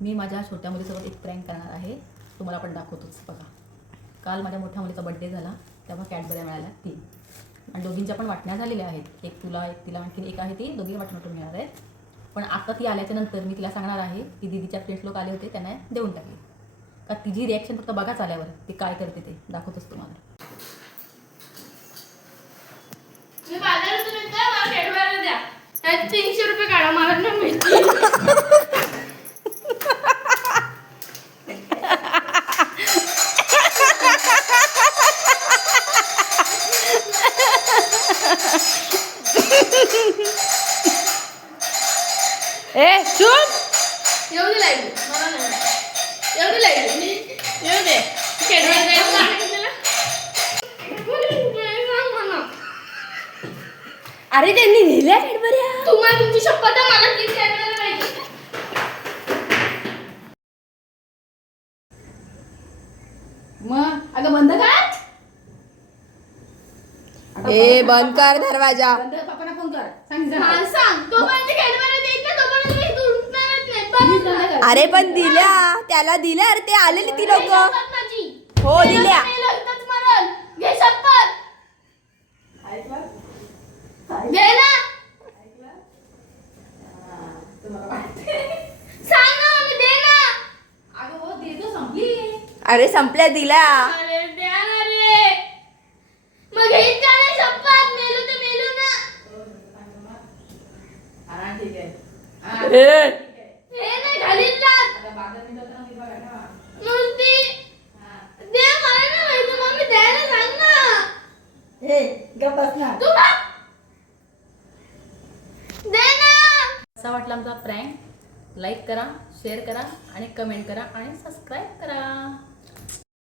मी माझ्या छोट्या मुलीसोबत एक प्रँक करणार आहे, तुम्हाला पण दाखवतोच बघा. काल माझ्या मोठ्या मुलीचा बड्डे झाला, तेव्हा कॅडबऱ्या मिळाल्या 3 आणि दोघींच्या पण वाटण्या झालेल्या आहेत. एक तुला, एक तिला, आणखीन एक आहे ती दोघी वाटून मिळणार आहेत. पण आता ती आल्याच्या नंतर मी तिला सांगणार आहे की दीदीच्या फ्रेंड्स लोक आले होते त्यांना देऊन टाकले. का तिची रिॲक्शन फक्त बघाच आल्यावर ती काय करते ते दाखवतोच तुम्हाला. मी बाजारातून येते, मला कॅडबऱ्या द्या. त्यात 300 रुपये काढा, मला नाही मिळते. ए चुप. येऊ दे लाईट, मला नाही मिळत. येऊ दे लाईट, येऊ दे. कॅडबऱ्या द्यायला सांगितलेलं. सांग मला. अरे त्यांनी दिल्या कॅडबऱ्या. तुम्हाला तुमची शपथ आहे, मला 3 कॅडबऱ्या पाहिजे. मग अगं बंद कर. ए बंद कर दरवाजा. बंद कर, पप्पांना फोन कर. सांग हा, सांग. तोपर्यंत कॅडबऱ्या देत नाही, तोपर्यंत मी इथून उठणारच नाही. बंद कर. अरे पण दिल्या, त्याला दिल्या. अरे ते आलेली ती लोक. शपथ माझी. हो दिल्या. मेलं इथंच मरण. घे शपथ. घे ना. सांग ना मम्मी, दे ना. अगं हो देतो, संपली. अरे संपल्या दिल्या. अरे द्या ना रे. मग घेत का नाही शपथ? मेलू तर मेलू ना. हा ठीक आहे. ए हे नाही घालीत ना. आता 12 मिनिटं तर मी बघा ना. नुसती दे, मला नाही माहिती. मम्मी द्यायला सांग ना. ए गप्प बस ना. तू बघ. दे ना. कसा वाटला आमचा प्रँक? लाईक करा, शेअर करा आणि कमेंट करा आणि सबस्क्राईब करा.